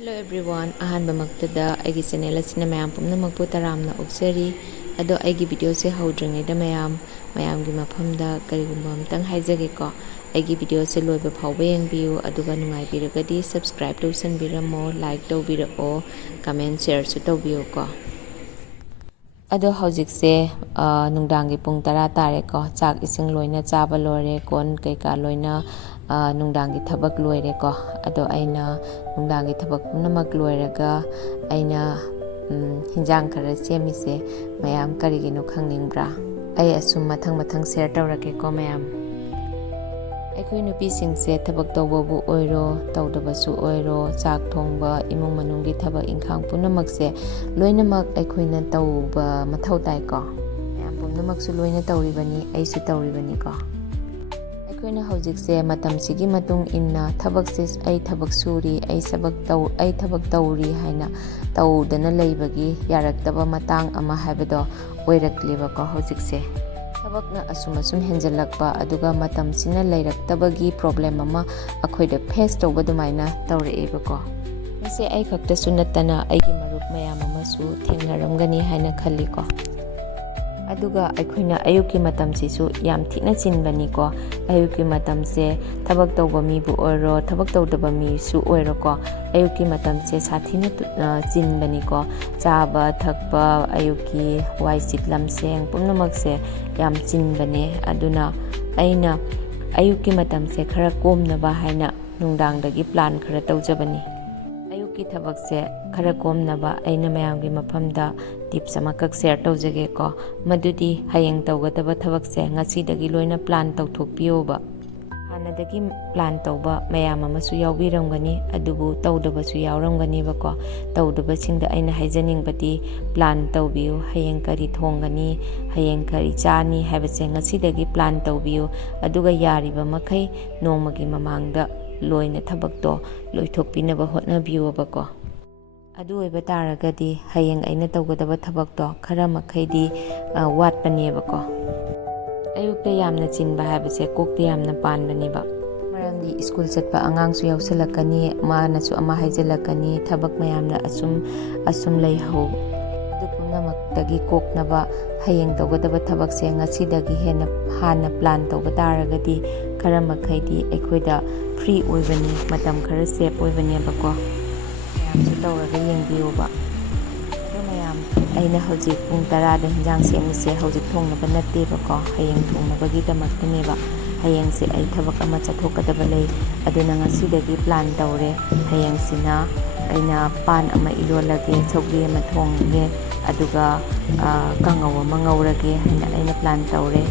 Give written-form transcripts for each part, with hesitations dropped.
Hello everyone, ahanbamaktada aigi channel asina mayam pumnamakpu taramna oksari ado aigi video se hawdringaida mayamgi mafamda karigumba amtang haijage ko aigi video se loiba phawba yengbiyu aduga nungaibiragadi subscribe tawsanbiramo like tawbirao comment share su tawbiyu ko ado hawjikse nungdangi pung 10 tare ko chak ising loina chaba lore kon kaika loina nungdangi thabak loire ko ado aina nungdangi thabak punamak loiraga aina hinjang khara semise mayam karigino khangningbra ai asum mathang share tawrake ko mayam ꯑꯩꯈꯣꯏ ꯅꯨꯄꯤꯁꯤꯡꯁꯦ ꯊꯕꯛ ꯇꯧꯕꯕꯨ ꯑꯣꯏꯔꯣ ꯇꯧꯗꯕꯁꯨ ꯑꯣꯏꯔꯣ ꯆꯥꯛ ꯊꯣꯡꯕ ꯏꯃꯨꯡ ꯃꯅꯨꯡꯒꯤ ꯊꯕꯛ ꯏꯪꯈꯥꯡ ꯄꯨꯝꯅꯃꯛꯁꯦ ꯂꯣꯏꯅꯃꯛ ꯑꯩꯈꯣꯏꯅ ꯇꯧꯕ ꯃꯊꯧ ꯇꯥꯏꯀꯣ ꯃꯌꯥꯝ ꯄꯨꯝꯅꯃꯛꯁꯨ ꯂꯣꯏꯅ ꯇꯧꯔꯤꯕꯅꯤ ꯑꯩꯁꯨ ꯇꯧꯔꯤꯕꯅꯤꯀꯣ ꯑꯩꯈꯣꯏꯅ ꯍꯧꯖꯤꯛꯁꯦ ꯃꯇꯝꯁꯤꯒꯤ ꯃꯇꯨꯡ ꯏꯟꯅ ꯊꯕꯛꯁꯦ ꯑꯩ ꯊꯕꯛ ꯁꯨꯔꯤ ꯑꯩ ꯊꯕꯛ ꯇꯧꯔꯤ ꯍꯥꯏꯅ ꯇꯧꯗꯅ ꯂꯩꯕꯒꯤ ꯌꯥꯔꯛꯇꯕ ꯃꯇꯥꯡ ꯑꯃ ꯍꯥꯏꯕꯗꯣ ꯑꯣꯏꯔꯛꯂꯦꯕꯀꯣ ꯍꯧꯖꯤꯛꯁꯦ ꯊꯕꯛꯅ ꯑꯁꯨꯝ ꯍꯦꯟꯖꯜꯂꯛꯄ ꯑꯗꯨꯒ ꯃꯇꯝꯁꯤꯅ ꯂꯩꯔꯛꯇꯕꯒꯤ ꯄ꯭ꯔꯣꯕ꯭ꯂꯦꯝ ꯑꯃ ꯑꯩꯈꯣꯏꯗ ꯐꯦꯁ ꯇꯧꯕ ꯑꯗꯨꯃꯥꯏꯅ ꯇꯧꯔꯛꯑꯦꯕꯀꯣ ꯃꯁꯤ ꯑꯩ ꯈꯛꯇꯁꯨ ꯅꯠꯇꯅ ꯑꯩꯒꯤ ꯃꯔꯨꯞ ꯃꯌꯥꯝ ꯑꯃꯁꯨ ꯊꯦꯡꯅꯔꯝꯒꯅꯤ ꯍꯥꯏꯅ ꯈꯜꯂꯤꯀꯣ ꯑꯗꯨꯒ ꯑꯩꯈꯣꯏꯅ ꯑꯌꯨꯛꯀꯤ ꯃꯇꯝꯁꯤꯁꯨ ꯌꯥꯝ ꯊꯤꯅ ꯆꯤꯟꯕꯅꯤꯀꯣ ꯑꯌꯨꯛꯀꯤ ꯃꯇꯝꯁꯦ ꯊꯕꯛ ꯇꯧꯕ ꯃꯤꯕꯨ ꯑꯣꯏꯔꯣ ꯊꯕꯛ ꯇꯧꯗꯕ ꯃꯤꯁꯨ ꯑꯣꯏꯔꯣꯀꯣ ꯑꯌꯨꯛꯀꯤ ꯃꯇꯝꯁꯦ ꯁꯥꯊꯤꯅ ꯆꯤꯟꯕꯅꯤꯀꯣ ꯆꯥꯕ ꯊꯛꯄ ꯑꯌꯨꯛꯀꯤ ꯋꯥꯏ ꯁꯤꯠ ꯂꯝꯁꯦꯡ ꯄꯨꯝꯅꯃꯛꯁꯦ ꯌꯥꯝ ꯆꯤꯟꯕꯅꯦ ꯑꯗꯨꯅ ꯑꯩꯅ ꯑꯌꯨꯛꯀꯤ ꯃꯇꯝꯁꯦ ꯈꯔ ꯀꯣꯝꯅꯕ ꯍꯥꯏꯅ ꯅꯨꯡꯗꯥꯡꯗꯒꯤ ꯄ꯭ꯂꯥꯟ ꯈꯔ ꯇꯧꯖꯕꯅꯤ ꯑꯌꯨꯛꯀꯤ ꯊꯕꯛꯁꯦ ꯈꯔ ꯀꯣꯝꯅꯕ ꯑꯩꯅ ꯃꯌꯥꯝꯒꯤ ꯃꯐꯝꯗ ꯇꯤꯞꯁ ꯑꯃꯈꯛ ꯁꯦꯌꯔ ꯇꯧꯖꯒꯦꯀꯣ ꯃꯗꯨꯗꯤ ꯍꯌꯦꯡ ꯇꯧꯒꯗꯕ ꯊꯕꯛꯁꯦ ꯉꯁꯤꯗꯒꯤ ꯂꯣꯏꯅ ꯄ꯭ꯂꯥꯟ ꯇꯧꯊꯣꯛꯄꯤꯌꯣꯕ ꯍꯥꯟꯅꯗꯒꯤ ꯄ꯭ꯂꯥꯟ ꯇꯧꯕ ꯃꯌꯥꯝ ꯑꯃꯁꯨ ꯌꯥꯎꯕꯤꯔꯝꯒꯅꯤ ꯑꯗꯨꯕꯨ ꯇꯧꯗꯕꯁꯨ ꯌꯥꯎꯔꯝꯒꯅꯤꯕꯀꯣ ꯇꯧꯗꯕꯁꯤꯡꯗ ꯑꯩꯅ ꯍꯥꯏꯖꯅꯤꯡꯕꯗꯤ ꯄ꯭ꯂꯥൻ ꯇꯧꯕꯤꯌꯨ ꯍꯌꯦꯡ ꯀꯔꯤ ꯊꯣꯡꯒꯅꯤ ꯍꯌꯦꯡ ꯀꯔꯤ ꯆꯥꯅꯤ ꯍꯥꯏꯕꯁꯦ ꯉꯁꯤꯗꯒꯤ ꯄ꯭ꯂꯥൻ ꯇꯧꯕꯤꯌꯨ ꯑꯗꯨꯒ ꯌꯥꯔꯤꯕ ꯃꯈꯩ ꯅꯣꯡꯃꯒꯤ ꯃꯃꯥꯡꯗ ꯂꯣꯏꯅ ꯊꯕꯛꯇꯣ ꯂꯣꯏꯊꯣꯛꯄꯤꯅꯕ ꯍꯣꯠꯅꯕꯤꯌꯨꯕꯀꯣ ꯑꯗꯨ ꯑꯣꯏꯕ ꯇꯥꯔꯒꯗꯤ ꯍꯌꯦꯡ ꯑꯩꯅ ꯇꯧꯒꯗꯕ ꯊꯕꯛꯇꯣ ꯈꯔ ꯃꯈꯩꯗꯤ ꯋꯥꯠꯄꯅꯦꯕꯀꯣ ꯑꯌꯨꯛꯇ ꯌꯥꯝꯅ ꯆꯤꯟꯕ ꯍꯥꯏꯕꯁꯦ ꯀꯣꯛꯇ ꯌꯥꯝꯅ ꯄꯥꯟꯕꯅꯦꯕ ꯃꯔꯝꯗꯤ ꯁ꯭ꯀꯨꯜ ꯆꯠꯄ ꯑꯉꯥꯡꯁꯨ ꯌꯥꯎꯁꯜꯂꯛꯀꯅꯤ ꯃꯥꯅꯁꯨ ꯑꯃ ꯍꯥꯏꯖꯤꯜꯂꯛꯀꯅꯤ ꯊꯕꯛ ꯃꯌꯥꯝꯅ ꯑꯁꯨꯝ ꯂꯩꯍꯧ ꯑꯗꯨ ꯄꯨꯝꯅꯃꯛꯇꯒꯤ ꯀꯣꯛꯅꯕ ꯍꯌꯦꯡ ꯇꯧꯒꯗꯕ ꯊꯕꯛꯁꯦ ꯉꯁꯤꯗꯒꯤ ꯍꯥꯟꯅ ꯄ꯭ꯂꯥꯟ ꯇꯧꯕ ꯇꯥꯔꯒꯗꯤ ꯈꯔ ꯃꯈꯩꯗꯤ ꯑꯩꯈꯣꯏꯗ ꯐ꯭ꯔꯤ ꯑꯣꯏꯕꯅꯤ ꯃꯇꯝꯈꯔ ꯁꯦꯞ ꯑꯣꯏꯕꯅꯦꯕꯀꯣ ꯃꯌꯥꯝꯁꯨ ꯇꯧꯔꯒ ꯌꯦꯡꯕꯤꯌꯨꯕ ꯑꯗꯣ ꯃꯌꯥꯝ ꯑꯩꯅ ꯍꯧꯖꯤꯛ ꯄꯨꯡ 10ꯗ ꯍꯤꯟꯖꯥꯡ ꯁꯦꯝꯃꯤꯁꯦ ꯍꯧꯖꯤꯛ ꯊꯣꯡꯅꯕ ꯅꯠꯇꯦꯕꯀꯣ ꯍꯌꯦꯡ ꯊꯣꯡꯅꯕꯒꯤꯗꯃꯛꯇꯅꯦꯕ ꯍꯌꯦꯡꯁꯦ ꯑꯩ ꯊꯕꯛ ꯑꯃ ꯆꯠꯊꯣꯛꯀꯗꯕ ꯂꯩ ꯑꯗꯨꯅ ꯉꯁꯤꯗꯒꯤ ꯄ꯭ꯂꯥൻ ꯇꯧꯔꯦ ꯍꯌꯦꯡꯁꯤꯅ ꯑꯩꯅ ꯄꯥꯟ ꯑꯃ ꯏꯔꯣꯜꯂꯒꯦ ꯁꯧꯒ꯭ꯔꯤ ꯑꯃ ꯊꯣꯡꯒꯦ ꯑꯗꯨꯒ ꯀꯥꯡꯉꯧ ꯑꯃ ꯉꯧꯔꯒꯦ ꯍꯥꯏꯅ ꯑꯩꯅ ꯄ꯭ꯂꯥꯟ ꯇꯧꯔꯦ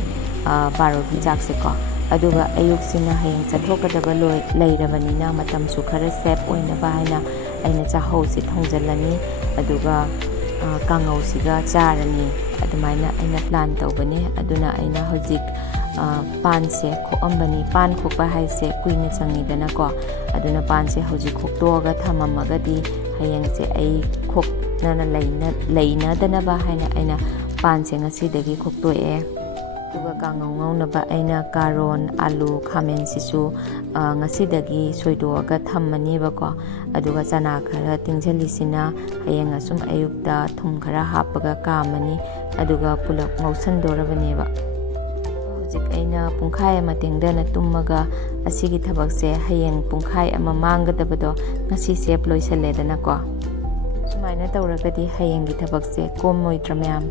12ꯒꯤ ꯆꯥꯛꯁꯦꯀꯣ ꯑꯗꯨꯒ ꯑꯌꯨꯛꯁꯤꯅ ꯍꯌꯦꯡ ꯆꯠꯊꯣꯛꯀꯗꯕ ꯂꯩꯔꯕꯅꯤꯅ ꯃꯇꯝꯁꯨ ꯈꯔ ꯁꯦꯞ ꯑꯣꯏꯅꯕ ꯍꯥꯏꯅ ꯑꯩꯅ ꯆꯥꯛꯍꯧꯁꯤ ꯊꯣꯡꯖꯤꯜꯂꯅꯤ ꯑꯗꯨꯒ ꯀꯥꯡꯉꯧꯁꯤꯒ ꯆꯥꯔꯅꯤ ꯑꯗꯨꯃꯥꯏꯅ ꯑꯩꯅ ꯄ꯭ꯂꯥꯟ ꯇꯧꯕꯅꯦ ꯑꯗꯨꯅ ꯑꯩꯅ ꯍꯧꯖꯤꯛ ꯄꯥꯟꯁꯦ ꯈꯣꯛꯑꯝꯕꯅꯤ ꯄꯥꯟ ꯈꯣꯛꯄ ꯍꯥꯏꯁꯦ ꯀꯨꯏꯅ ꯆꯪꯉꯤꯗꯅꯀꯣ ꯑꯗꯨꯅ ꯄꯥꯟꯁꯦ ꯍꯧꯖꯤꯛ ꯈꯣꯛꯇꯣꯛꯑꯒ ꯊꯝꯃꯝꯃꯒꯗꯤ ꯍꯌꯦꯡꯁꯦ ꯑꯩ ꯈꯣꯛꯅꯅ ꯂꯩꯅꯗꯅꯕ ꯍꯥꯏꯅ ꯑꯩꯅ ꯄꯥꯟꯁꯦ ꯉꯁꯤꯗꯒꯤ ꯈꯣꯛꯇꯣꯛꯑꯦ ꯑꯗꯨꯒ ꯀꯥꯡꯉꯧ ꯉꯧꯅꯕ ꯑꯩꯅ ꯀꯥꯔꯣꯟ ꯑꯥꯂꯨ ꯈꯥꯃꯦꯟꯁꯤꯁꯨ ꯉꯁꯤꯗꯒꯤ ꯁꯣꯏꯗꯣꯛꯑꯒ ꯊꯝꯃꯅꯦꯕꯀꯣ ꯑꯗꯨꯒ ꯆꯅꯥ ꯈꯔ ꯇꯤꯡꯁꯤꯜꯂꯤꯁꯤꯅ ꯍꯌꯦꯡ ꯑꯁꯨꯝ ꯑꯌꯨꯛꯇ ꯊꯨꯝ ꯈꯔ ꯍꯥꯞꯄꯒ ꯀꯥꯝꯃꯅꯤ ꯑꯗꯨꯒ ꯄꯨꯂꯞ ꯉꯧꯁꯟꯗꯣꯔꯕꯅꯦꯕ ꯍꯧꯖꯤꯛ ꯑꯩꯅ ꯄꯨꯡꯈꯥꯏ ꯑꯃ ꯇꯦꯡꯗꯅ ꯇꯨꯝꯃꯒ ꯑꯁꯤꯒꯤ ꯊꯕꯛꯁꯦ ꯍꯌꯦꯡ ꯄꯨꯡꯈꯥꯏ ꯑꯃ ꯃꯥꯡꯒꯗꯕꯗꯣ ꯉꯁꯤ ꯁꯦꯞ ꯂꯣꯏꯁꯜꯂꯦꯗꯅꯀꯣ ꯁꯨꯃꯥꯏꯅ ꯇꯧꯔꯒꯗꯤ ꯍꯌꯦꯡꯒꯤ ꯊꯕꯛꯁꯦ ꯀꯣꯝꯃꯣꯏꯗ꯭ꯔꯥ ꯃꯌꯥꯝ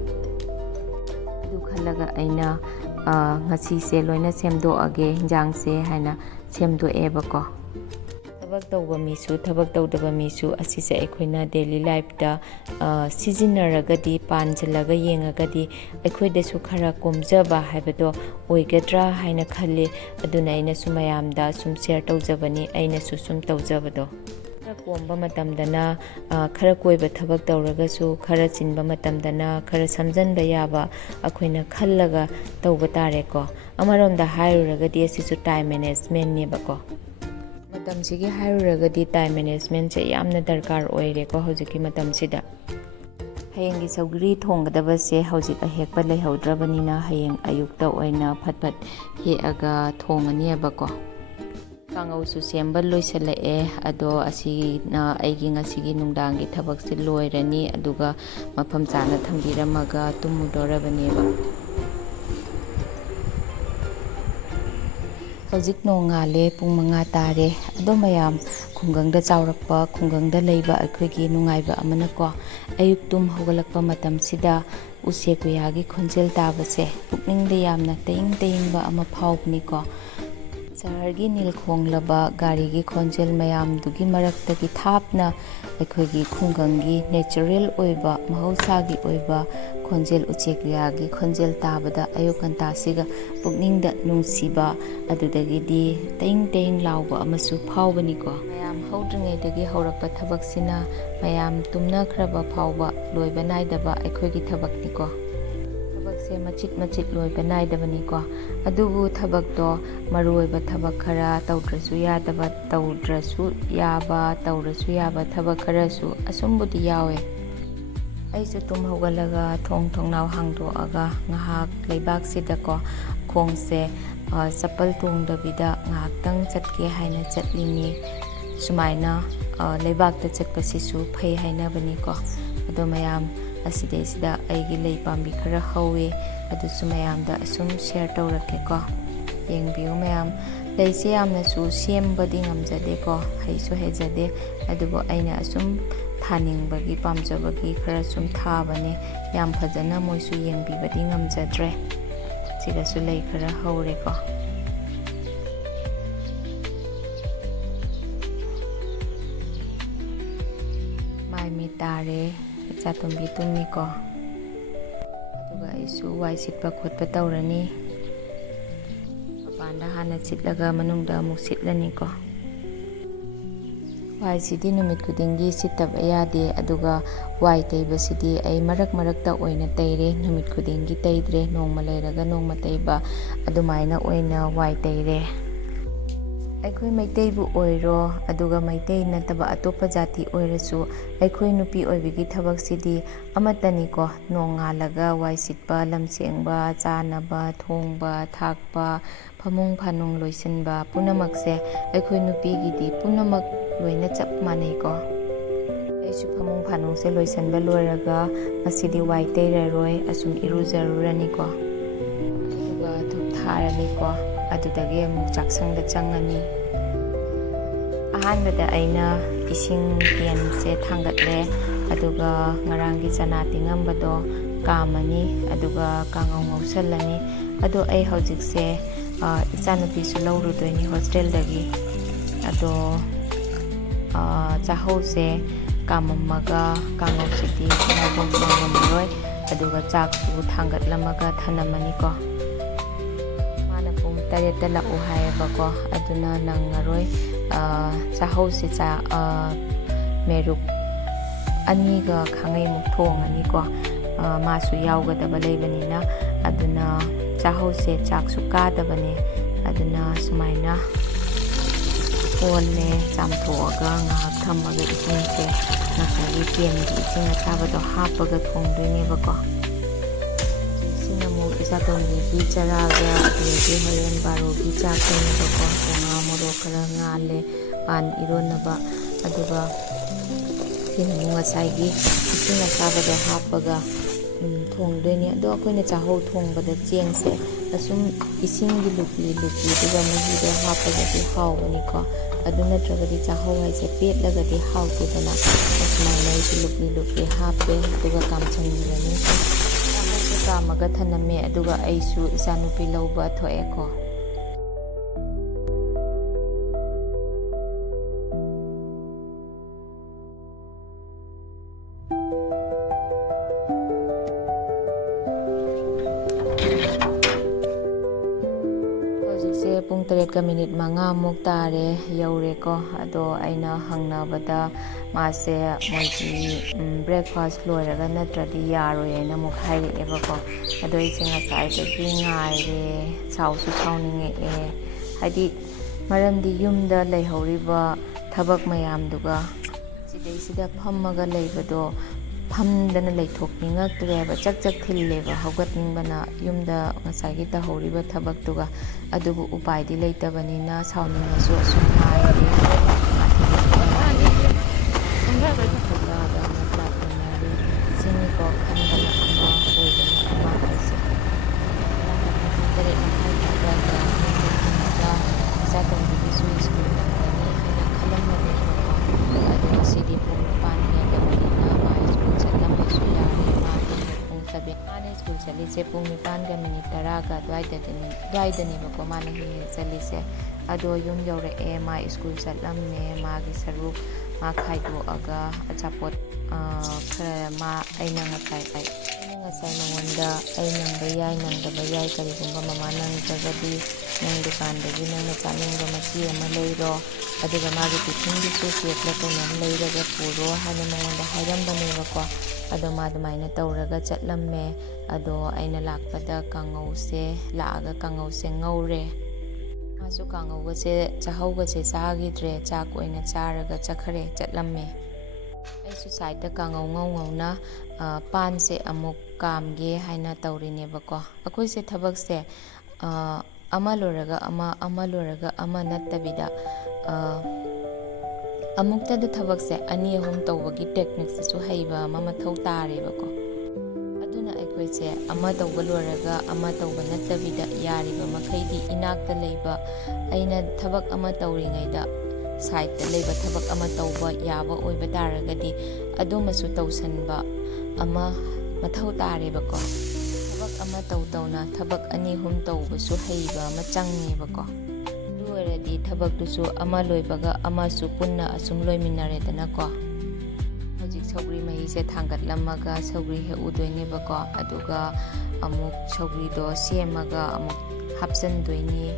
ꯑꯗꯨ ꯈꯜꯂꯒ ꯑꯩꯅ ꯉꯁꯤꯁꯦ ꯂꯣꯏꯅ ꯁꯦꯝꯗꯣꯛꯑꯒꯦ ꯍꯤꯟꯖꯥꯡꯁꯦ ꯍꯥꯏꯅ ꯁꯦꯝꯗꯣꯛꯑꯦꯕꯀꯣ ꯊꯕꯛ ꯇꯧꯕ ꯃꯤꯁꯨ ꯊꯕꯛ ꯇꯧꯗꯕ ꯃꯤꯁꯨ ꯑꯁꯤꯁꯦ ꯑꯩꯈꯣꯏꯅ ꯗꯦꯂꯤ ꯂꯥꯏꯐꯇ ꯁꯤꯖꯤꯟꯅꯔꯒꯗꯤ ꯄꯥꯟꯁꯤꯜꯂꯒ ꯌꯦꯡꯉꯒꯗꯤ ꯑꯩꯈꯣꯏꯗꯁꯨ ꯈꯔ ꯀꯣꯝꯖꯕ ꯍꯥꯏꯕꯗꯣ ꯑꯣꯏꯒꯗ꯭ꯔꯥ ꯍꯥꯏꯅ ꯈꯜꯂꯤ ꯑꯗꯨꯅ ꯑꯩꯅꯁꯨ ꯃꯌꯥꯝꯗ ꯁꯨꯝ ꯁꯦꯌꯔ ꯇꯧꯖꯕꯅꯤ ꯑꯩꯅꯁꯨ ꯁꯨꯝ ꯇꯧꯖꯕꯗꯣ ꯈꯔ ꯀꯣꯝꯕ ꯃꯇꯝꯗꯅ ꯈꯔ ꯀꯣꯏꯕ ꯊꯕꯛ ꯇꯧꯔꯒꯁꯨ ꯈꯔ ꯆꯤꯟꯕ ꯃꯇꯝꯗꯅꯈꯔ ꯁꯝꯖꯟꯕ ꯌꯥꯕ ꯑꯩꯈꯣꯏꯅ ꯈꯜꯂꯒ ꯇꯧꯕ ꯇꯥꯔꯦꯀꯣ ꯑꯃꯔꯣꯝꯗ ꯍꯥꯏꯔꯨꯔꯒꯗꯤ ꯑꯁꯤꯁꯨ ꯇꯥꯏꯝ ꯃꯦꯅꯦꯖꯃꯦꯟꯅꯦꯕꯀꯣ ꯃꯇꯝꯁꯤꯒꯤ ꯍꯥꯏꯔꯨꯔꯒꯗꯤ ꯇꯥꯏꯝ ꯃꯦꯅꯦꯖꯃꯦꯟꯁꯦ ꯌꯥꯝꯅ ꯗꯔꯀꯥꯔ ꯑꯣꯏꯔꯦꯀꯣ ꯍꯧꯖꯤꯛꯀꯤ ꯃꯇꯝꯁꯤꯗ ꯍꯌꯦꯡꯒꯤ ꯁꯧꯒ꯭ꯔꯤ ꯊꯣꯡꯒꯗꯕꯁꯦ ꯍꯧꯖꯤꯛ ꯑꯍꯦꯛꯄ ꯂꯩꯍꯧꯗ꯭ꯔꯕꯅꯤꯅ ꯍꯌꯦꯡ ꯑꯌꯨꯛꯇ ꯑꯣꯏꯅ ꯐꯠ ꯍꯦꯛꯑꯒ ꯊꯣꯡꯉꯅꯦꯕꯀꯣ ꯀꯥꯡꯉꯧꯁꯨ ꯁꯦꯝꯕ ꯂꯣꯏꯁꯤꯜꯂꯛꯑꯦ ꯑꯗꯣ ꯑꯁꯤꯅ ꯑꯩꯒꯤ ꯉꯁꯤꯒꯤ ꯅꯨꯡꯗꯥꯡꯒꯤ ꯊꯕꯛꯁꯦ ꯂꯣꯏꯔꯅꯤ ꯑꯗꯨꯒ ꯃꯐꯝ ꯆꯥꯅ ꯊꯝꯕꯤꯔꯝꯃꯒ ꯇꯨꯝꯃꯨꯗꯧꯔꯕꯅꯦꯕ꯫ ꯍꯧꯖꯤꯛ ꯅꯣꯡ ꯉꯥꯜꯂꯦ, ꯄꯨꯡ 5 ꯇꯥꯔꯦ꯫ ꯑꯗꯣ ꯃꯌꯥꯝ, ꯈꯨꯡꯒꯪꯗ ꯆꯥꯎꯔꯛꯄ, ꯈꯨꯡꯒꯪꯗ ꯂꯩꯕ ꯑꯩꯈꯣꯏꯒꯤ ꯅꯨꯡꯉꯥꯏꯕ ꯑꯃꯅꯀꯣ, ꯑꯌꯨꯛ ꯇꯨꯝ ꯍꯧꯒꯠꯂꯛꯄ ꯃꯇꯝꯁꯤꯗ ꯎꯆꯦꯛ ꯋꯥꯌꯥꯒꯤ ꯈꯣꯟꯖꯦꯜ ꯇꯥꯕꯁꯦ ꯄꯨꯛꯅꯤꯡꯗ ꯌꯥꯝꯅ ꯇꯏꯪ ꯇꯏꯪꯕ ꯑꯃ ꯐꯥꯎꯕꯅꯤꯀꯣ꯫ ꯁꯍꯔꯒꯤ ꯅꯤꯜꯈꯣꯡꯂꯕ ꯒꯥꯔꯤꯒꯤ ꯈꯣꯟꯖꯦꯜ ꯃꯌꯥꯝꯗꯨꯒꯤ ꯃꯔꯛꯇꯒꯤ ꯊꯥꯞꯅ ꯑꯩꯈꯣꯏꯒꯤ ꯈꯨꯡꯒꯪꯒꯤ ꯅꯦꯆꯔꯦꯜ ꯑꯣꯏꯕ, ꯃꯍꯧꯁꯥꯒꯤ ꯑꯣꯏꯕ ꯈꯣꯟꯖꯦꯜ, ꯎꯆꯦꯛ ꯋꯥꯌꯥꯒꯤ ꯈꯣꯟꯖꯦꯜ ꯇꯥꯕꯗ ꯑꯌꯨꯛ ꯉꯟꯇꯥꯁꯤꯒ ꯄꯨꯛꯅꯤꯡꯗ ꯅꯨꯡꯁꯤꯕ, ꯑꯗꯨꯗꯒꯤꯗꯤ ꯇꯏꯪ ꯇꯏꯪ ꯂꯥꯎꯕ ꯑꯃꯁꯨ ꯐꯥꯎꯕꯅꯤꯀꯣ꯫ ꯃꯌꯥꯝ ꯍꯧꯗ꯭ꯔꯤꯉꯩꯗꯒꯤ ꯍꯧꯔꯛꯄ ꯊꯕꯛꯁꯤꯅ ꯃꯌꯥꯝ ꯇꯨꯝꯅꯈ꯭ꯔꯕ ꯐꯥꯎꯕ ꯂꯣꯏꯕ ꯅꯥꯏꯗꯕ ꯑꯩꯈꯣꯏꯒꯤ ꯊꯕꯛꯅꯤꯀꯣ꯫ ꯊꯕꯛꯁꯦ ꯃꯆꯤꯠ ꯃꯆꯤꯠ ꯂꯣꯏꯕ ナꯏꯗꯕꯅꯤꯀꯣ꯫ ꯑꯗꯨꯕꯨ ꯊꯕꯛꯇꯣ ꯃꯔꯨꯑꯣꯏꯕ ꯊꯕꯛ ꯈꯔ, ꯇꯧꯗ꯭ꯔꯁꯨ ꯌꯥꯗꯕ, ꯇꯧꯗ꯭ꯔꯁꯨ ꯌꯥꯕ, ꯇꯧꯔꯁꯨ ꯌꯥꯕ ꯊꯕꯛ ꯈꯔꯁꯨ ꯑꯁꯨꯝꯕꯨꯗꯤ ꯌꯥꯎꯋꯦ꯫ ꯑꯩꯁꯨ ꯇꯨꯝ ꯍꯧꯒꯠꯂꯒ ꯊꯣꯡ ꯊꯣꯡꯅꯥꯎ ꯍꯥꯡꯗꯣꯛꯑꯒ ꯉꯥꯏꯍꯥꯛ ꯂꯩꯕꯥꯛꯁꯤꯗꯀꯣ ꯈꯣꯡꯁꯦ ꯆꯄꯜ ꯇꯣꯡꯗꯕꯤꯗ ꯉꯥꯏꯍꯥꯛꯇꯪ ꯆꯠꯀꯦ ꯍꯥꯏꯅ ꯆꯠꯂꯤꯅꯤ꯫ ꯁꯨꯃꯥꯏꯅ ꯂꯩꯕꯥꯛꯇ ꯆꯠꯄꯁꯤꯁꯨ ꯐꯩ ꯍꯥꯏꯅꯕꯅꯤꯀꯣ꯫ ꯑꯗꯣ ꯃꯌꯥꯝ, ꯑꯁꯤꯗꯩꯁꯤꯗ ꯑꯩꯒꯤ ꯂꯩ ꯄꯥꯝꯕꯤ ꯈꯔ ꯍꯧꯋꯦ, ꯑꯗꯨꯁꯨ ꯃꯌꯥꯝꯗ ꯑꯁꯨꯝ ꯁꯦꯌꯔ ꯇꯧꯔꯛꯀꯦꯀꯣ꯫ ꯌꯦꯡꯕꯤꯌꯨ ꯃꯌꯥꯝ, ꯂꯩꯁꯦ ꯌꯥꯝꯅꯁꯨ ꯁꯦꯝꯕꯗꯤ ꯉꯝꯖꯗꯦꯀꯣ, ꯍꯩꯁꯨ ꯍꯩꯖꯗꯦ, ꯑꯗꯨꯕꯨ ꯑꯩꯅ ꯑꯁꯨꯝ ꯊꯥꯅꯤꯡꯕꯒꯤ, ꯄꯥꯝꯖꯕꯒꯤ ꯈꯔ ꯁꯨꯝ ꯊꯥꯕꯅꯦ꯫ ꯌꯥꯝ ꯐꯖꯅ ꯃꯣꯏꯁꯨ ꯌꯦꯡꯕꯤꯕꯗꯤ ꯉꯝꯖꯗ꯭ꯔꯦ꯫ ꯁꯤꯗꯁꯨ ꯂꯩ ꯈꯔ ꯍꯧꯔꯦꯀꯣ꯫ ꯃꯥꯏ ꯃꯤꯠ ꯇꯥꯔꯦ, ꯏꯆꯥꯇꯣꯝꯕꯤ ꯇꯨꯝꯃꯤꯀꯣ꯫ ꯑꯗꯨꯒ ꯑꯩꯁꯨ ꯋꯥꯏ ꯁꯤꯠꯄ ꯈꯣꯠꯄ ꯇꯧꯔꯅꯤ꯫ ꯃꯄꯥꯟꯗ ꯍꯥꯟꯅ ꯁꯤꯠꯂꯒ ꯃꯅꯨꯡꯗ ꯑꯃꯨꯛ ꯁꯤꯠꯂꯅꯤꯀꯣ꯫ ꯋꯥꯏꯁꯤꯗꯤ ꯅꯨꯃꯤꯠ ꯈꯨꯗꯤꯡꯒꯤ ꯁꯤꯠꯇꯕ ꯌꯥꯗꯦ, ꯑꯗꯨꯒ ꯋꯥꯏ ꯇꯩꯕꯁꯤꯗꯤ ꯑꯩ ꯃꯔꯛ ꯃꯔꯛꯇ ꯑꯣꯏꯅ ꯇꯩꯔꯦ, ꯅꯨꯃꯤꯠ ꯈꯨꯗꯤꯡꯒꯤ ꯇꯩꯗ꯭ꯔꯦ, ꯅꯣꯡꯃ ꯂꯩꯔꯒ ꯅꯣꯡꯃ ꯇꯩꯕ, ꯑꯗꯨꯃꯥꯏꯅ ꯑꯣꯏꯅ ꯋꯥꯏ ꯇꯩꯔꯦ꯫ ꯑꯩꯈꯣꯏ ꯃꯩꯇꯩꯕꯨ ꯑꯣꯏꯔꯣ, ꯑꯗꯨꯒ ꯃꯩꯇꯩ ꯅꯠꯇꯕ ꯑꯇꯣꯞꯄ ꯖꯥꯇꯤ ꯑꯣꯏꯔꯁꯨ, ꯑꯩꯈꯣꯏ ꯅꯨꯄꯤ ꯑꯣꯏꯕꯒꯤ ꯊꯕꯛꯁꯤꯗꯤ ꯑꯃꯠꯇꯅꯤꯀꯣ꯫ ꯅꯣꯡꯉꯥꯜꯂꯒ ꯋꯥꯏ ꯁꯤꯠꯄ, ꯂꯝ ꯁꯦꯡꯕ, ꯆꯥꯅꯕ ꯊꯣꯡꯕ ꯊꯥꯛꯄ, ꯐꯃꯨꯡ ꯐꯥꯅꯨꯡ ꯂꯣꯏꯁꯤꯟꯕ, ꯄꯨꯝꯅꯃꯛꯁꯦ ꯑꯩꯈꯣꯏ ꯅꯨꯄꯤꯒꯤꯗꯤ ꯄꯨꯝꯅꯃꯛ ꯂꯣꯏꯅ ꯆꯞ ꯃꯥꯟꯅꯩꯀꯣ꯫ ꯑꯩꯁꯨ ꯐꯃꯨꯡ ꯐꯥꯅꯨꯡꯁꯦ ꯂꯣꯏꯁꯤꯟꯕ ꯂꯣꯏꯔꯒ ꯉꯁꯤꯗꯤ ꯋꯥꯏ ꯇꯩꯔꯔꯣꯏ, ꯑꯁꯨꯝ ꯏꯔꯨꯖꯔꯨꯔꯅꯤꯀꯣ꯫ ꯑꯗꯨꯒ ꯙꯨꯞ ꯊꯥꯔꯅꯤꯀꯣ꯫ ꯑꯗꯨꯗꯒꯤ ꯑꯃꯨꯛ ꯆꯥꯛꯁꯪꯗ ꯆꯪꯉꯅꯤ꯫ ꯑꯍꯥꯟꯕꯗ ꯑꯩꯅ ꯏꯁꯤꯡ ꯀꯦꯟꯁꯦ ꯊꯥꯡꯒꯠꯂꯦ, ꯑꯗꯨꯒ ꯉꯔꯥꯡꯒꯤ ꯆꯅꯥ ꯇꯤꯡꯉꯝꯕꯗꯣ ꯀꯥꯝꯃꯅꯤ, ꯑꯗꯨꯒ ꯀꯥꯡꯉꯧ ꯉꯧꯁꯜꯂꯅꯤ꯫ ꯑꯗꯣ ꯑꯩ ꯍꯧꯖꯤꯛꯁꯦ ꯏꯆꯥꯅꯨꯄꯤꯁꯨ ꯂꯧꯔꯨꯗꯣꯏꯅꯤ ꯍꯣꯁꯇꯦꯜꯗꯒꯤ꯫ ꯑꯗꯣ ꯆꯥꯍꯧꯁꯦ ꯀꯥꯝꯃꯝꯃꯒ ꯀꯥꯡꯉꯧꯁꯤꯗꯤ ꯉꯝꯃꯔꯣꯏ, ꯑꯗꯨꯒ ꯆꯥꯛꯁꯨ ꯊꯥꯡꯒꯠꯂꯝꯃꯒ ꯊꯅꯝꯃꯅꯤꯀꯣ꯫ ꯃꯥꯅ ꯄꯨꯡ 7ꯗ ꯂꯥꯛꯎ ꯍꯥꯏꯌꯦꯕꯀꯣ, ꯑꯗꯨꯅ ꯅꯪꯉꯔꯣꯏ꯫ ꯆꯥꯍꯧꯁꯦ ꯃꯦꯔꯨꯛ 2ꯒ ꯈꯥꯡꯉꯩꯃꯨꯛ ꯊꯣꯡꯉꯅꯤꯀꯣ꯫ ꯃꯥꯁꯨ ꯌꯥꯎꯒꯗꯕ ꯂꯩꯕꯅꯤꯅ, ꯑꯗꯨꯅ ꯆꯥꯍꯧꯁꯦ ꯆꯥꯛꯁꯨ កាꯗꯕꯅꯦ꯫ ꯑꯗꯨꯅ ꯁꯨꯃꯥꯏꯅ ꯑꯣꯜꯂꯦ, ꯆꯥꯝꯊꯣꯛꯑꯒ ꯉꯥꯏꯍꯥꯛ ꯊꯝꯃꯒ ꯏꯁꯤꯡꯁꯦ ꯉꯁꯥꯏꯒꯤ ꯀꯦꯟꯒꯤ ꯏꯁꯤꯡ ꯑꯁꯥꯕꯗꯣ ꯍꯥꯞꯄꯒ ꯊꯣꯡꯗꯣꯏꯅꯦꯕꯀꯣ꯫ ꯁꯤꯅ ꯑꯃꯨꯛ ꯏꯆꯥꯇꯣꯝꯕꯤꯒꯤ ꯆꯔꯥꯒ, ꯑꯗꯨꯗꯒꯤ ꯍꯣꯔꯦꯟ 12ꯒꯤ ꯆꯥꯛꯇꯣꯏꯅꯦꯕꯀꯣ꯫ ꯉꯥ ꯃꯣꯔꯣꯛ ꯈꯔ ꯉꯥꯜꯂꯦ, ꯄꯥꯟ ꯏꯔꯣꯟꯅꯕ, ꯑꯗꯨꯒ ꯁꯤꯅ ꯑꯃꯨꯛ ꯉꯁꯥꯏꯒꯤ ꯏꯁꯤꯡ ꯑꯁꯥꯕꯗꯣ ꯍꯥꯞꯄꯒ ꯊꯣꯡꯗꯣꯏꯅꯦ꯫ ꯑꯗꯣ ꯑꯩꯈꯣꯏꯅ ꯆꯥꯍꯧ ꯊꯣꯡꯕꯗ ꯆꯦꯡꯁꯦ ꯑꯁꯨꯝ ꯏꯁꯤꯡꯒꯤ ꯂꯨꯞꯂꯤ ꯂꯨꯞꯂꯤꯗꯨꯒ ꯃꯍꯤꯗꯣ ꯍꯥꯞꯄꯒꯗꯤ ꯍꯥꯎꯕꯅꯤꯀꯣ꯫ ꯑꯗꯨ ꯅꯠꯇ꯭ꯔꯒꯗꯤ ꯆꯥꯍꯧ ꯍꯥꯏꯁꯦ ꯄꯦꯠꯂꯒꯗꯤ ꯍꯥꯎꯇꯦꯗꯅ꯫ ꯑꯁꯨꯃꯥꯏꯅ ꯑꯩꯁꯨ ꯂꯨꯞꯂꯤ ꯂꯨꯞꯂꯤ ꯍꯥꯞꯄꯦ, ꯑꯗꯨꯒ ꯀꯥꯝꯁꯟꯈ꯭ꯔꯅꯤ꯫ ꯆꯥꯍꯧꯁꯦ ꯀꯥꯝꯃꯒ ꯊꯅꯝꯃꯦ, ꯑꯗꯨꯒ ꯑꯩꯁꯨ ꯏꯆꯥꯅꯨꯄꯤ ꯂꯧꯕ ꯊꯣꯛꯑꯦꯀꯣ꯫ ꯍꯧꯖꯤꯛꯁꯦ ꯄꯨꯡ 7:05 ꯇꯥꯔꯦ, ꯌꯧꯔꯦꯀꯣ꯫ ꯑꯗꯣ ꯑꯩꯅ ꯍꯪꯅꯕꯗ ꯃꯥꯁꯦ ꯃꯣꯏꯒꯤ ꯕ꯭ꯔꯦꯛꯐꯥꯁ ꯂꯣꯏꯔꯒ ꯅꯠꯇ꯭ꯔꯗꯤ ꯌꯥꯔꯣꯏꯅ ꯑꯃꯨꯛ ꯍꯥꯏꯔꯛꯑꯦꯕꯀꯣ꯫ ꯑꯗꯣ ꯑꯩꯁꯦ ꯉꯁꯥꯏꯗꯒꯤ ꯉꯥꯏꯔꯦ, ꯁꯥꯎꯁꯨ ꯁꯥꯎꯅꯤꯡꯉꯛꯑꯦ, ꯍꯥꯏꯗꯤ ꯃꯔꯝꯗꯤ ꯌꯨꯝꯗ ꯂꯩꯍꯧꯔꯤꯕ ꯊꯕꯛ ꯃꯌꯥꯝꯗꯨꯒ ꯁꯤꯗꯩꯁꯤꯗ ꯐꯝꯃꯒ ꯂꯩꯕꯗꯣ ꯐꯝꯗꯅ ꯂꯩꯊꯣꯛꯅꯤꯡꯉꯛꯇ꯭ꯔꯦꯕ ꯆꯛ ꯊꯤꯜꯂꯦꯕ ꯍꯧꯒꯠꯅꯤꯡꯕꯅ ꯌꯨꯝꯗ ꯉꯁꯥꯏꯒꯤ ꯇꯧꯍꯧꯔꯤꯕ ꯊꯕꯛꯇꯨꯒ ꯑꯗꯨꯕꯨ ꯎꯄꯥꯏꯗꯤ ꯂꯩꯇꯕꯅꯤꯅ ꯁꯥꯎꯅꯤꯡꯉꯁꯨ ꯑꯁꯨꯝ ꯍꯥꯏꯔꯦ ꯊꯣꯛꯂꯛꯑꯒ ꯑꯃꯨꯛ ꯂꯥꯛꯃꯤꯟꯅꯔꯤ ꯁꯤꯅꯤꯀꯣ ꯈꯟꯕꯅ ꯑꯃ ꯑꯣꯏꯕꯅ ꯑꯃ ꯍꯥꯏꯁꯦ ꯄꯨꯡ 8:30 ꯑꯗꯨꯋꯥꯏꯗ ꯌꯨꯝꯗ ꯊꯤꯡꯉꯒ ꯏꯆꯥꯇꯣꯝꯕꯤꯒꯤꯁꯨ ꯁ꯭ꯀꯨꯜ ꯅꯪꯒꯅꯤ ꯍꯥꯏꯅ ꯈꯜꯂꯝꯕꯅꯦꯕꯀꯣ ꯑꯗꯣ ꯉꯁꯤꯗꯤ ꯄꯨꯡ 9 ꯍꯦꯜꯂꯕꯅꯤꯅ ꯃꯥ ꯁ꯭ꯀꯨꯜ ꯆꯠꯂꯝꯕꯁꯨ ꯌꯥꯔꯦ ꯃꯥꯗꯤ ꯑꯃꯨꯛ ꯄꯨꯡ 7 ꯃꯥꯅ ꯁ꯭ꯀꯨꯜ ꯆꯠꯂꯤꯁꯦ ꯄꯨꯡ 9:10 ꯑꯗꯨꯋꯥꯏꯗꯅꯦꯕꯀꯣ ꯃꯥꯅ ꯍꯦꯛ ꯆꯠꯂꯤꯁꯦ ꯑꯗꯣ ꯌꯨꯝ ꯌꯧꯔꯛꯑꯦ ꯃꯥ ꯁ꯭ꯀꯨꯜ ꯆꯠꯂꯝꯃꯦ ꯃꯥꯒꯤ ꯁꯔꯨꯛ ꯃꯥ ꯈꯥꯏꯗꯣꯛꯑꯒ ꯑꯆꯥꯄꯣꯠ ꯈꯔ ꯑꯩꯅ ꯉꯁꯥꯏ ꯃꯉꯣꯟꯗ ꯑꯩ ꯅꯪꯕ ꯌꯥꯏ ꯅꯪꯗꯕ ꯌꯥꯏ ꯀꯔꯤꯒꯨꯝꯕ ꯃꯃꯥ ꯅꯪꯗ꯭ꯔꯒꯗꯤ ꯅꯪ ꯗꯨꯀꯥꯟꯗꯒꯤ ꯅꯪꯅ ꯆꯥꯅꯤꯡꯕ ꯃꯆꯤ ꯑꯃ ꯂꯩꯔꯣ ꯑꯗꯨꯒ ꯃꯥꯒꯤ ꯇꯤꯐꯤꯟꯒꯤꯁꯨ ꯀꯦꯛꯂ ꯀꯩꯅꯣꯝ ꯂꯩꯔꯒ ꯄꯨꯔꯣ ꯍꯥꯏꯅ ꯃꯉꯣꯟꯗ ꯍꯥꯏꯔꯝꯕꯅꯦꯕꯀꯣ ꯑꯗꯣ ꯃꯥ ꯑꯗꯨꯃꯥꯏꯅ ꯇꯧꯔꯒ ꯆꯠꯂꯝꯃꯦ ꯑꯗꯣ ꯑꯩꯅ ꯂꯥꯛꯄꯗ ꯂꯥꯛꯑꯒ ꯀꯥꯡꯉꯧꯁꯦ ꯉꯧꯔꯦ ꯃꯥꯁꯨ ꯆꯥꯛꯍꯧꯒꯁꯦ ꯆꯥꯈꯤꯗ꯭ꯔꯦ ꯆꯥꯛ ꯑꯣꯏꯅ ꯆꯥꯔꯒ ꯆꯠꯂꯝꯃꯦ ꯑꯩꯁꯨ ꯁꯥꯏꯠꯇ ꯀꯥꯡꯉꯧ ꯉꯧꯅ ꯄꯥꯟꯁꯦ ꯑꯃꯨꯛ ꯀꯥꯝꯒꯦ ꯍꯥꯏꯅ ꯇꯧꯔꯤꯅꯦꯕꯀꯣ ꯑꯩꯈꯣꯏꯁꯦ ꯊꯕꯛꯁꯦ ꯑꯃ ꯂꯣꯏꯔꯒ ꯑꯃ ꯂꯣꯏꯔꯒ ꯑꯃ ꯅꯠꯇꯕꯤꯗ ꯑꯃꯨꯛꯇꯗ ꯊꯕꯛꯁꯦ 2-3 ꯇꯧꯕꯒꯤ ꯇꯦꯛꯅꯤꯛꯁꯤꯁꯨ ꯍꯩꯕ ꯑꯃ ꯃꯊꯧ ꯇꯥꯔꯦꯕꯀꯣ ꯑꯗꯨꯅ ꯑꯩꯈꯣꯏꯁꯦ ꯑꯃ ꯇꯧꯕ ꯂꯣꯏꯔꯒ ꯑꯃ ꯇꯧꯕ ꯅꯠꯇꯕꯤꯗ ꯌꯥꯔꯤꯕ ꯃꯈꯩꯗꯤ ꯏꯅꯥꯛꯇ ꯂꯩꯕ ꯑꯩꯅ ꯊꯕꯛ ꯑꯃ ꯇꯧꯔꯤꯉꯩꯗ ꯁꯥꯏꯠꯇ ꯂꯩꯕ ꯊꯕꯛ ꯑꯃ ꯇꯧꯕ ꯌꯥꯕ ꯑꯣꯏꯕ ꯇꯥꯔꯒꯗꯤ ꯑꯗꯨꯃꯁꯨ ꯇꯧꯁꯟꯕ ꯑꯃ ꯃꯊꯧ ꯇꯥꯔꯦꯕꯀꯣ ꯊꯕꯛ ꯑꯃ ꯇꯧꯅ ꯊꯕꯛ 2-3 ꯇꯧꯕꯁꯨ ꯍꯩꯕ ꯑꯃ ꯆꯪꯉꯦꯕꯀꯣ ꯑꯗꯨ ꯑꯣꯏꯔꯗꯤ ꯊꯕꯛꯇꯨꯁꯨ ꯑꯃ ꯂꯣꯏꯕꯒ ꯑꯃꯁꯨ ꯄꯨꯟꯅ ꯑꯁꯨꯝ ꯂꯣꯏꯃꯤꯟꯅꯔꯦꯗꯅꯀꯣ ꯍꯧꯖꯤꯛ ꯁꯧꯒ꯭ꯔꯤ ꯃꯍꯤꯁꯦ ꯊꯥꯡꯒꯠꯂꯝꯃꯒ ꯁꯧꯒ꯭ꯔꯤ ꯍꯦꯛꯎꯗꯣꯏꯅꯦꯕꯀꯣ ꯑꯗꯨꯒ ꯑꯃꯨꯛ ꯁꯧꯒ꯭ꯔꯤꯗꯣ ꯁꯦꯝꯃꯒ ꯑꯃꯨꯛ ꯍꯥꯞꯆꯟꯗꯣꯏꯅꯤ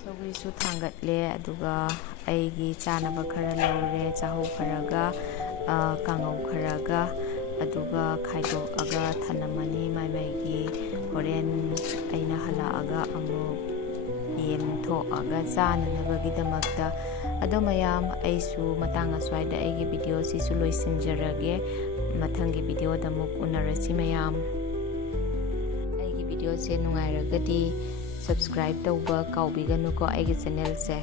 ꯁꯧꯒ꯭ꯔꯤꯁꯨ ꯊꯥꯡꯒꯠꯂꯦ ꯑꯗꯨꯒ ꯑꯩꯒꯤ ꯆꯥꯅꯕ ꯈꯔ ꯂꯧꯔꯦ ꯆꯥꯍꯧ ꯈꯔꯒ ꯀꯥꯡꯉꯧ ꯈꯔꯒ ꯑꯗꯨꯒ ꯈꯥꯏꯗꯣꯛꯑꯒ ꯊꯅꯝꯃꯅꯤ ꯃꯥꯏꯒꯤ ꯍꯣꯔꯦꯟ ꯑꯩꯅ ꯍꯜꯂꯛꯑꯒ ꯑꯃꯨꯛ ꯌꯦꯟꯊꯣꯛꯑꯒ ꯆꯥꯅꯅꯕꯒꯤꯗꯃꯛꯇ ꯑꯗꯣ ꯃꯌꯥꯝ ꯑꯩꯁꯨ ꯃꯇꯥꯡ ꯑꯁ꯭ꯋꯥꯏꯗ ꯑꯩꯒꯤ ꯚꯤꯗꯤꯑꯣꯁꯤꯁꯨ ꯂꯣꯏꯁꯤꯟꯖꯔꯒꯦ ꯃꯊꯪꯒꯤ ꯚꯤꯗꯤꯑꯣꯗ ꯑꯃꯨꯛ ꯎꯅꯔꯁꯤ ꯃꯌꯥꯝ ꯑꯩꯒꯤ ꯚꯤꯗꯤꯑꯣꯁꯦ ꯅꯨꯡꯉꯥꯏꯔꯒꯗꯤ ꯁꯕꯁꯀ꯭ꯔꯥꯏꯕ ꯇꯧꯕ ꯀꯥꯎꯕꯤꯒꯅꯨꯀꯣ ꯑꯩꯒꯤ ꯆꯦꯅꯦꯜꯁꯦ